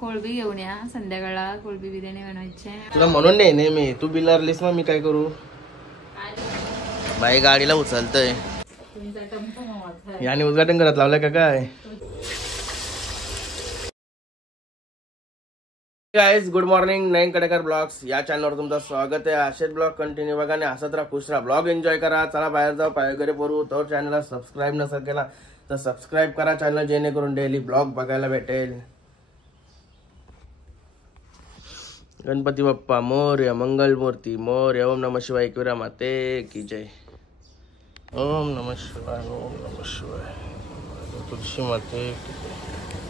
कोळंबी घेऊन या, संध्याकाळला कोळंबी बिर्याणी बनवायची आहे. तुला म्हणून नाही मी, तू बिलारलीस मग मी काय करू. बाई गाडीला उचलतय याने उद्घाटन करत लावलंय का काय. गाइस गुड मॉर्निंग, नयन कडेकर ब्लॉग्स या चॅनलवर तुमचं स्वागत आहे. असेच ब्लॉग कंटिन्यू बघा आणि हसत राहा, खुश राहा, ब्लॉग एन्जॉय करा. चला बाहेर जाऊ, पाय वगैरे पडू. तो चॅनलला सबस्क्राईब नसेल केला तर सबस्क्राईब करा चॅनल, जेणेकरून डेली ब्लॉग बघायला भेटेल. गणपती बाप्पा मोरया, मंगल मूर्ती मोरया. ओम नमः शिवाय, एकविरा माते की जय. ओम नमः शिवाय, ओम नमः शिवाय, तुळशी माते की जय.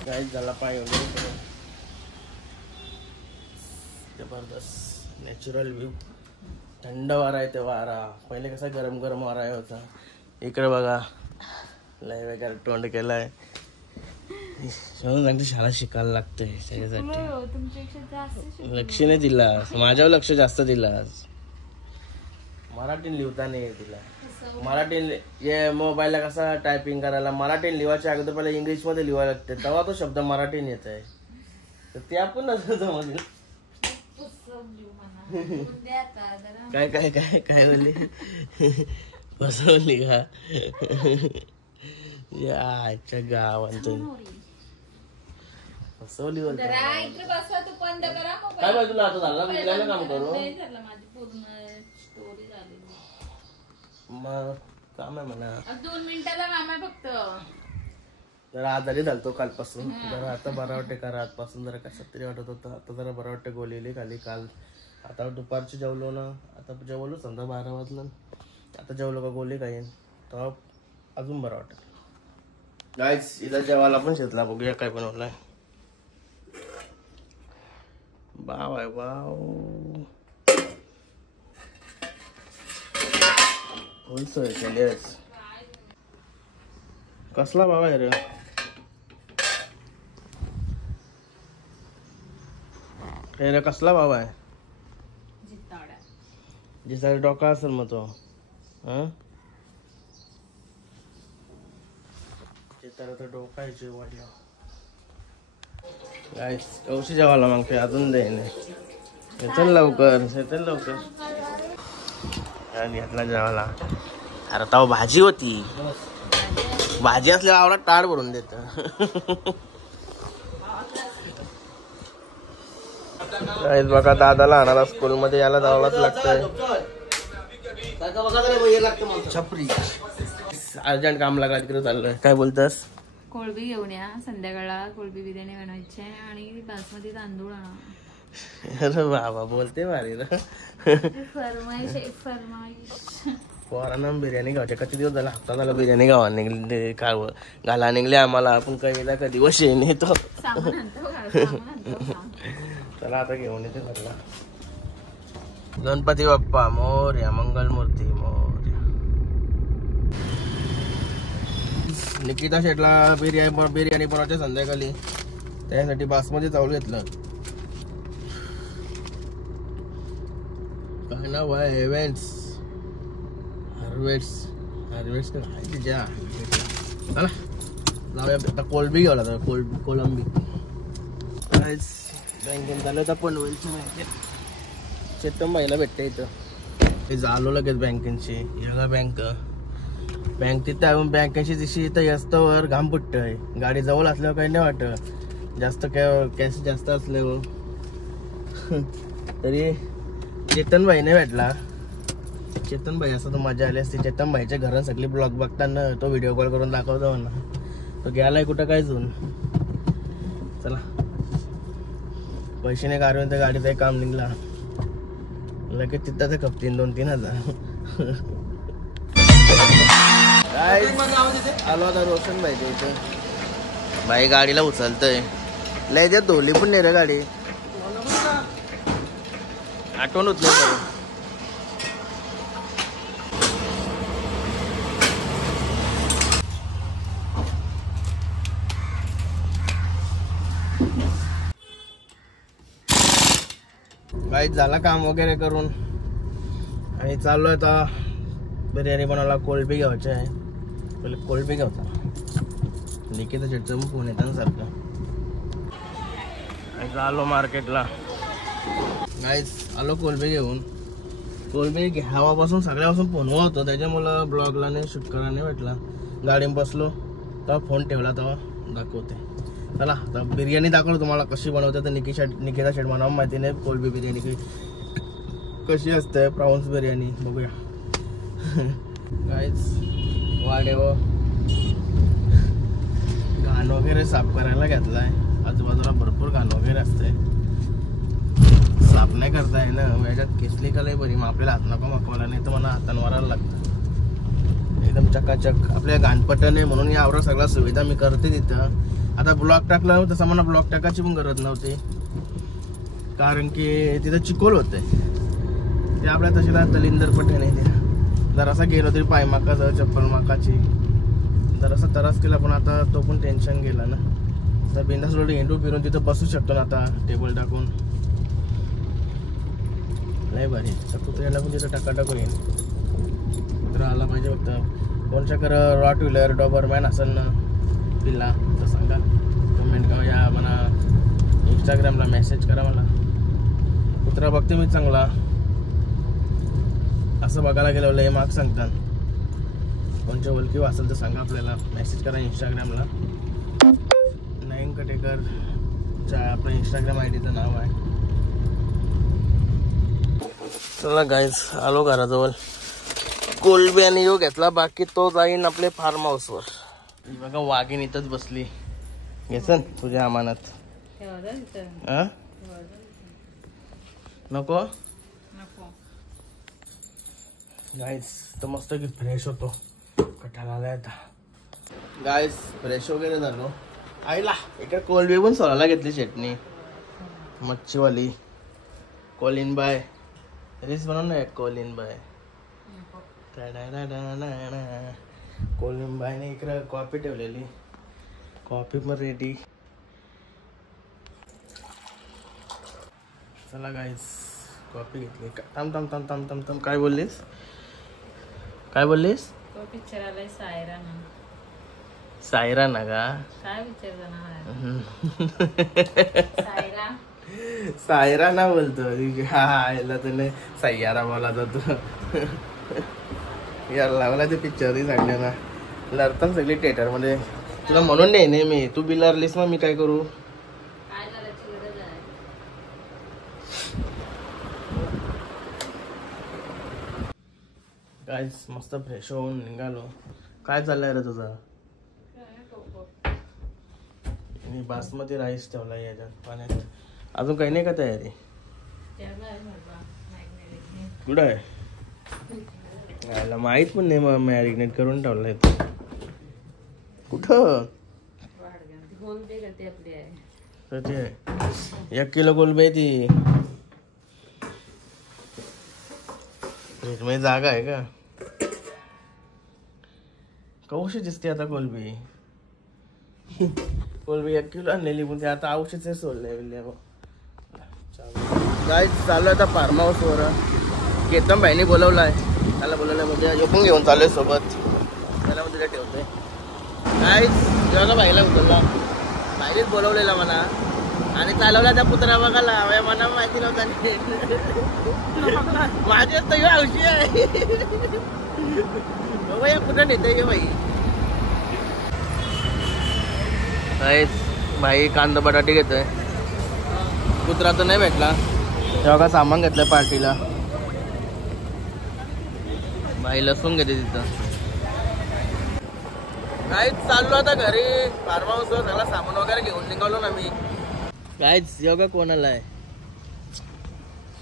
गाइस झाला पाय वगैरे, जबरदस्त नॅचरल व्ह्यू, थंड वारा आहे. ते वारा पहिले कसा गरम गरम वारा होता. इकडे बघा लय वगैरे तोंड केलाय. सांगते शाळा शिकायला लागतंय त्याच्यासाठी. लक्ष नाही दिला, माझ्यावर लक्ष जास्त दिला. मराठीने लिहिता नाही तिला. मराठी मोबाईलला कसा टायपिंग करायला मराठीने लिहायच्या अगोदर पहिला इंग्लिश मध्ये लिहायला लागते, तेव्हा तो शब्द मराठीने येत आहे. तर ते आपण नसतं समजलं. काय काय काय काय बोलली, फसवली का याच्या गावातून फसवली. काय पाहिजे तुला आता झाला, विकल्याला काम करू मग काम आहे म्हणा. 2 मिनिटाला काम आहे फक्त. जरा आजारी झालतो कालपासून, जरा आता बरा वाटते. का रातपासून जरा कसं तरी वाटत होतं, आता जरा बरा वाटते. गोळी खाली काल. आता दुपारची जेवलो ना, आता जेवलो समजा 12 वाजलं. आता जेवलो का गोळी खाईन तर अजून बरं वाटत. गाइस इथं जेवायला पण शेतला, बघूया काय बनवलाय. वाव आहे वाव, सोय केली. कसला बाबा आहे रे, हे रे कसला बाबा आहे. जिचा डोका असेल मग तो तर डोका आहे जेवायला. गाइस कौशी जेवायला मागते, अजून देईन. येतं लवकर, येतं लवकर. घेतला जेवायला. अरे तेव्हा भाजी होती, भाजी असल्यावर आवडा ताट भरून देत. बघा दादाला आणायला स्कूल मध्ये यायला जावंच लागतंय. छपरी अर्जंट कामला गाडीकडे चाललोय. काय बोलतस. कोळंबी घेऊन या, संध्याकाळला कोळंबी बिर्याणी बनवायची आहे आणि बासमती तांदूळ आणा. अरे बाबा बोलते भारी ना. पोरांना बिर्याणी गावचे किती दिवस झाला, हप्ता झाला बिर्याणी गावा निघली घाला निघले आम्हाला. आपण काही कधी वश येतो. चला आता घेऊन येते घरला. गणपती बाप्पा मोरया, मंगल मूर्ती मोरया. निकिता शेटला बिर्याणी बनवायची संध्याकाळी, त्यासाठी बासमती चावल घेतलं. काय नाव आहे, हार्वेस्ट तुझ्या. चला जाऊया आता. कोळंबी घ्यावं लागतं, कोळंबी. बँकेत झालं तर पनवेलची बँकेत चेतंबाईला भेटते इथं. हे झालो लगेच बँकेची. या बँक तिथं आहे. बँकेची दिशी इथं असतं घाम फुटतंय. गाडी जवळ असल्यावर काही नाही वाटत, जास्त कॅश जास्त असल्यावर. तरी चेतनबाई नाही भेटला. चेतनबाई असं तर मजा आली असते. चेतनबाईच्या घरात सगळी ब्लॉग बघताना तो व्हिडिओ कॉल करून दाखवतो म्हणा. तो गेलाय कुठं काय जाऊन. चला पैसे नाही काढून तर गाडीचं एक काम निघला लगेच तिथं ते खपतीन 2-3 हजार. आलो आता रोशन भाईच्या इथे. बाई गाडीला उचलतय लय देत. धोली पण नाही रे गाडी, आठवण उचल. गाइस झाला काम वगैरे करून आणि चाललोय आता बिर्याणी बनवायला. कोळंबी घ्यायची आहे, पहिले कोळंबी घ्यायचा. निकिता शेटचं फोन येतं ना सारखं. आलो मार्केटला गाईज. आलो कोलबी घेऊन. कोलबी घ्यावापासून सगळ्यापासून फोनवर होतो, त्याच्यामुळं ब्लॉगला नाही शूट करायला नाही भेटला. गाडीत बसलो तेव्हा फोन ठेवला, तेव्हा दाखवते. चला आता बिर्याणी दाखवलं तुम्हाला कशी बनवते. तर निकिता शेट बनवा माहिती नाही कोलबी बिर्याणी कशी असते. प्रॉन्स बिर्याणी बघूया. गाईज वाडेव घाण वगैरे साफ करायला घेतलाय. आजूबाजूला भरपूर घाण वगैरे असते, साफ नाही करताय ना. याच्यात केसली का लय बरी, मग आपल्याला हात नको मकवायला, नाही तर मला हातान मारायला लागतं. एकदम चकाचक आपल्या घाणपट्ट्या नाही म्हणून यावर सगळ्या सुविधा मी करते तिथं. आता ब्लॉक टाकला तसं मला ब्लॉक टाकायची पण गरज नव्हती, कारण की तिथं चिकोल होते. ते आपल्या तशीला दलिंदर पट्ट्या नाही द्या. जरासा गेलो तरी पाय माकाचं चप्पल माकाची जरासा त्रास केला, पण आता तो पण टेन्शन गेला ना. तर बिंदास रोड हिंडू फिरून तिथं बसू शकतो ना आता टेबल टाकून. नाही भारी. तर कुत्र्याला पण तिथं टाकाटाक होईल. कुत्रा आला पाहिजे फक्त. कोणच्याकडे रॉट व्हीलर डॉबरमॅन असेल ना पिल्ला तर सांगा, कमेंट करा या मला, इंस्टाग्रामला मेसेज करा मला. कुत्रा बघते मी चांगला, असं बघायला गेलं लय मार्क सांगतात. कोणच्या ओळखी असेल तर सांगा, आपल्याला मेसेज करा इंस्टाग्रामला. नयन कटेकर आपलं इंस्टाग्राम आयडीचं नाव आहे. चला गाईज आलो घराजवळ. कोलबी आणि यो घेतला, बाकी तो जाईन आपले फार्म हाऊसवर. बघा वाघीण इथंच बसली. घेसन तुझ्या अमानत. नको गाईज तर मस्त की फ्रेश होतो. कटाला आलाय आता. गाईज फ्रेश वगैरे झालो. आईला इकडे कोलबी पण सोलायला घेतली चटणी मच्छीवाली. कोलिन बाय रील्स बनव ना. कोलिन बाय कोलिन बायने इकडे कॉफी ठेवलेली. कॉफी पण रेडी. चला गाईज कॉफी घेतली. थांब थांब थांब थांब थांब थांब. काय बोललीस? काय बोललीस? तो पिक्चर आलाय सायरा ना. सायरा ना का? काय पिक्चर सायरा सायरा ना बोलतो. हा याला तुला सय्यारा बोला जातो. यार लावला ते पिक्चर सांगल्या ना. लढतात सगळी थिएटर मध्ये. तुला म्हणून नाही मी, तू बिल लरलीस मग मी काय करू? काय करायची गरज आहे? काय मस्त फ्रेश होऊन निघालो. काय चाललंय रे तुझा? बासमती राईस ठेवला याच्यात पाण्यात. अजून काही नाही का तयारी? कुठं आहे? याला माहित पण नाही मग मॅरिनेट करून ठेवलाय. कुठं? ते 1 किलो कोलबी ती फ्रीज मध्ये जागा आहे का? कौशी दिसते आता कोलबी. कोलबी 1 किलो आणलेली पण ते आता औषध सोडले. गाईज चालू आता फार्म हाऊस वर. केतन भाईने बोलवलाय. त्याला बोलवलंय म्हणजे येऊन घेऊन चालूय सोबत. त्याला मग तिथे ठेवतोय. गाईज जेव्हा भाईला उचलला, भाईनेच बोलवलेला मला आणि चालवला त्या पुतळा बघायला. मला माहिती नव्हता. माझी तर हौशी आहे. बाबा कुठं नेते भाई. भाई कांदा बटाटे घेतोय. कुत्रा तर नाही भेटला. तेव्हा का सामान घेतलंय पार्टीला. भाई लसूण घेते तिथं. गाईज चाललो आता घरी. फार्म हाऊस वर सगळा सामान वगैरे घेऊन निघालो ना मी. गाईज योगा कोणाला आहे?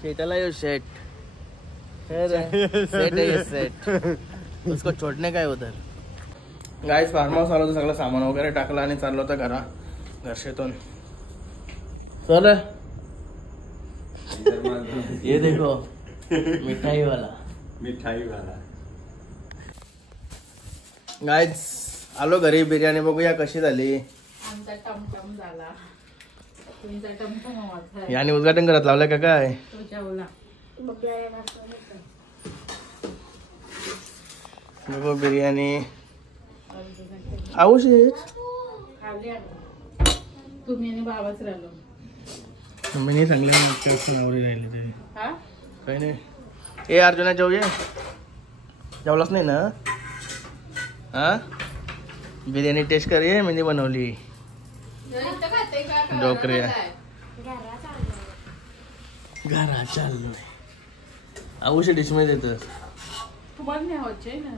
शेटाला येऊ शेट. सेट है सेट. उसको छोड़ने का है उधर. गाइस फार्म हाऊस आलो तर सगळं सामान वगैरे टाकलं आणि चाललो होतं घरशेतून. चल ये देखो मिठाई वाला. गाइस आलो घरी. बिर्याणी बघूया कशी झाली. आमचा टमटम झाला. तुमचा टमटम याने उद्घाटन करत लावलं का काय? बघू बिर्याणी. तुम्ही आणि बाबाच राहिलो. मम्मीने सांगलं आवडी राहिली तरी हा काही नाही. ए अर्जुना जेवूया. जेवलाच नाही ना? हा बिर्याणी टेस्ट कर ये मी बनवली. डोकरे घरा चाललोय. औषध डिश मध्ये देतस तुम्हाला नाही होत ना.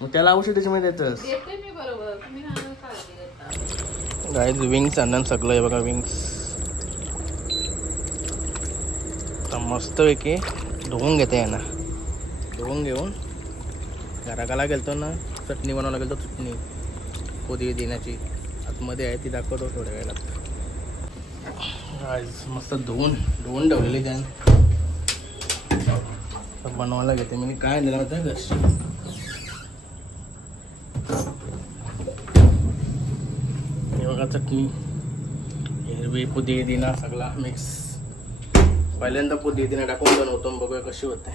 मग त्याला औषध डिश मध्ये देतस. देते मी बरोबर. तुम्ही ना काळजी घेता. गाईज विंग्स आणून सगळं आहे बघा. विंग्स मस्त पैकी धुवून घेते ना. धुवून घेऊन घराकाला गेलतो ना. चटणी बनवायला गेलतो. चटणी कोदी देण्याची आतमध्ये आहे ती दाखवतो थोड्या वेळेला. गाईज मस्त धुवून ठेवलेली त्यानं बनवायला घेते. मी काय आणलेलं होतं घरची. हे बघा चटणी हिरवी पुदिना सगळा मिक्स. पहिल्यांदा पुदिना टाकून बनवतो. बघूया कशी होते.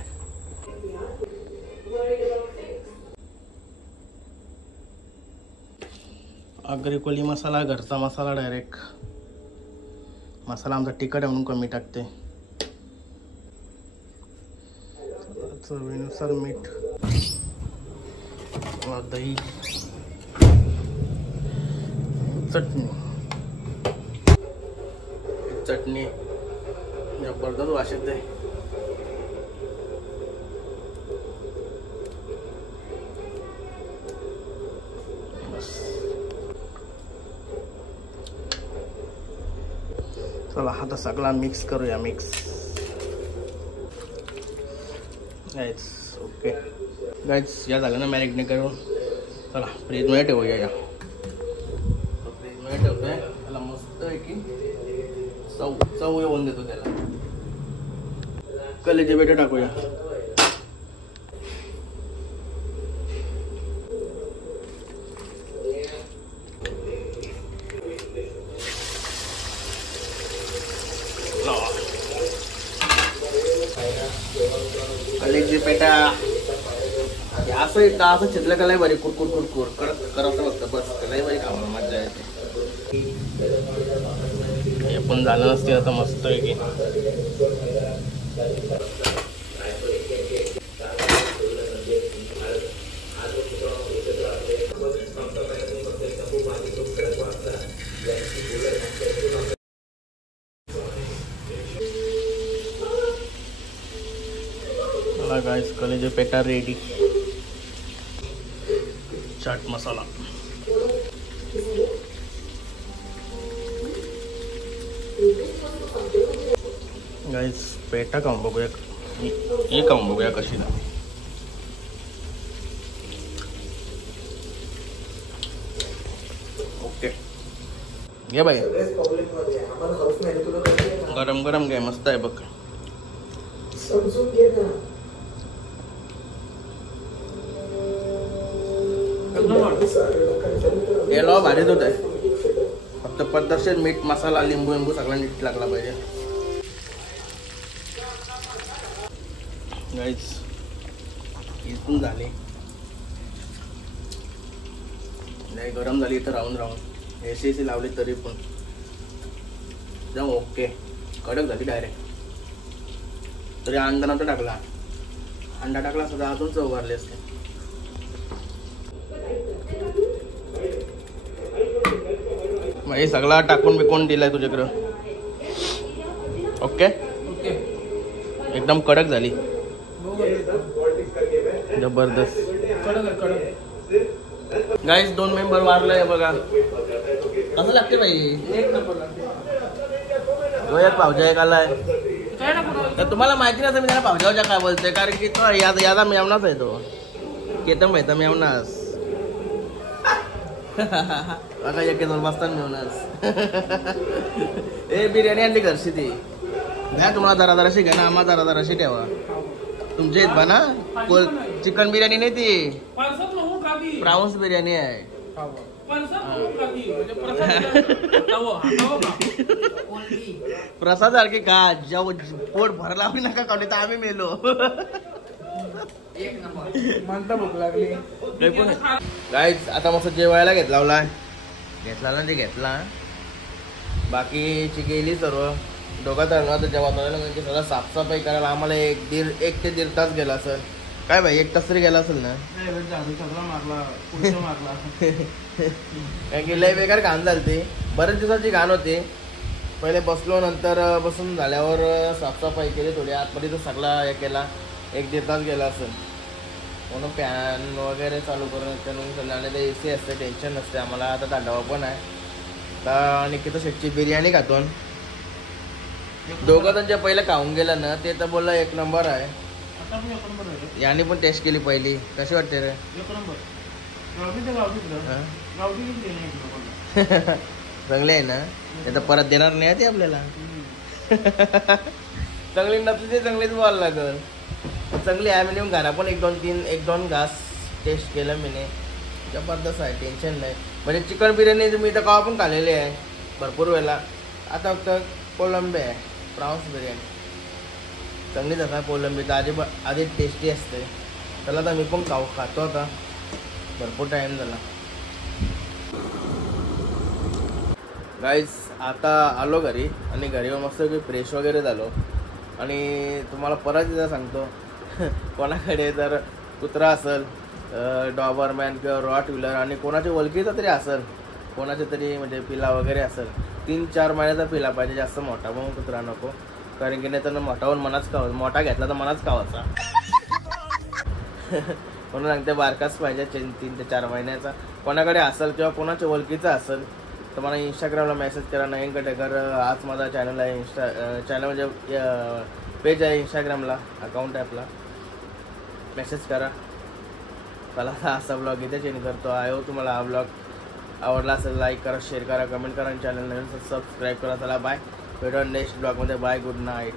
अग्रिकोली मसाला घरचा मसाला डायरेक्ट. मसाला आमचा तिखट आहे म्हणून कमी टाकते. चवीनुसार मीठ, दही, चटणी जबरदस्त वास येते. चला आता सगळा मिक्स करूया. Mix guys. ओके गाईज या झालं ना मॅरिनेट करून. चला फ्रीजमध्ये ठेवूया. या फ्रीजमध्ये ठेवतोय. त्याला मस्त आहे की चव येऊन देतो त्याला. कलेचे बेटे टाकूया. कलेचे पेटा असं चितलं का लय बरी कुरकुर करायचं बघतं. बस लय बरी खावा मजा येते. हे पण झालं नसते आता मस्त आहे की. गाइस कलेजे PETA ready. Chaat masala guys PETA खाऊन बघूया. हे खाऊन बघूया कशी ना. ओके घे बाई. गरम गरम घे. मस्त आहे बघ. याला भारीच होत आहे. फक्त पद्धतशीर मीठ मसाला लिंबू सगळं नीट लागला पाहिजे. गाईस इथून झाले. नाही गरम झाली इथं राहून एसी लावली तरी पण जाऊ. ओके कडक झाली डायरेक्ट. तरी अंडा नव्हता टाकला. अंडा टाकला सुद्धा अजून चव वाढली असते. हे सगळा टाकून बिकून दिलाय तुझ्याकडं. ओके एकदम कडक झाली. जबरदस्त. गाईस 2 मेंबर वारलाय बघा. कसं लागते बाई. एक पावजा एक आलाय. तर तुम्हाला माहिती नसतं मी त्याला पावजावजा काय बोलतोय. कारण की तो याचा मेवनाच आहे. तो केतन भाई तर मेवनाच. आता एक 2 वाजता मेवनाच. ए बिर्याणी आणली घरची ती. घ्या तुम्हाला जराशी घ्या ना. आम्हाला जराशी ठेवा. तुमचे आहेत बा ना. चिकन बिर्याणी नाही ती. प्राउन्स बिर्याणी आहे. प्रसाद सारखे का जेव्हा पोट भरला नका काढले तर आम्ही मेलो. भूक लागली. गाईज आता मस्त जेवायला घेतला ना ते घेतला. बाकीची गेली सर्व. दोघा तर जेव्हा म्हणजे सगळं साफसफाई करायला आम्हाला 1 ते 1.5 तास गेला असेल. काय भाई 1 तास तरी गेला असेल ना. सगळा मारला पुढचा मारला. कारण की लय बेकार घाण झाली. बरेच दिवसाची घाण होती. पहिले बसलो, नंतर बसून झाल्यावर साफसफाई केली थोडी आतमध्ये, तो सगळा हे केला. 1-1.5 तास गेला असेल. म्हणून फॅन वगैरे चालू करून त्यानंतर आणि ते AC असते, टेन्शन नसते आम्हाला. आता थंडावा पण आहे. आता निकिता शेटची बिर्याणी खातो. दोघं त्यांच्या पहिलं खाऊन गेलं ना, ते तर बोलला 1 नंबर आहे. आता पण 1 नंबर आहे. याने पण टेस्ट केली पहिली. कशी वाटते रे? 1 नंबर. गावठी चांगले आहे ना? ते तर परत देणार नाही ते आपल्याला. चांगली नसली ते चांगलीच बोलायला लागल. चांगली आहे म्हणजे घरा पण 1-2 घास टेस्ट केलं मी. जबरदस्त आहे, टेन्शन नाही. म्हणजे चिकन बिर्याणी मी तर केव्हा पण खाल्लेली आहे भरपूर वेळेला. आता फक्त कोलंबी आहे, प्रॉन्स बिर्याणी चांगलीच असणार. कोलंबी तर आधी टेस्टी असते. त्याला तर मी पण खातो आता भरपूर टाईम झाला. गाईज आता आलो घरी आणि घरी मस्त फ्रेश वगैरे झालो. आणि तुम्हाला परत एकदा सांगतो, कोणाकडे जर कुत्रा असेल, डॉबरमॅन किंवा रॉट व्हीलर आणि कोणाच्या ओळखीचा तरी असेल, कोणाच्या तरी म्हणजे पिला वगैरे असेल, 3-4 महिन्याचा पिला पाहिजे, जास्त मोठा पण कुत्रा नको. कारण की नाही तर मोठाहून मनाच खावायचा, मोठा घेतला तर मनाच खावायचा. म्हणून सांगते बारकाच पाहिजे 3 ते 4 महिन्याचा. कोणाकडे असेल किंवा कोणाच्या ओळखीचा असेल तर मला इंस्टाग्रामला मेसेज करा. नयन कटेकर आज माझा चॅनल आहे. चॅनल म्हणजे पेज आहे इंस्टाग्रामला, अकाउंट आहे आपला. मेसेज करा. चला असा ब्लॉग इथे चेंज करतो. तुम्हाला हा ब्लॉग आवडला असेल लाईक करा, शेअर करा, कमेंट करा आणि चॅनल नवीन सबस्क्राईब करा. चला बाय, भेटू नेक्स्ट ब्लॉगमध्ये. Bye, good night.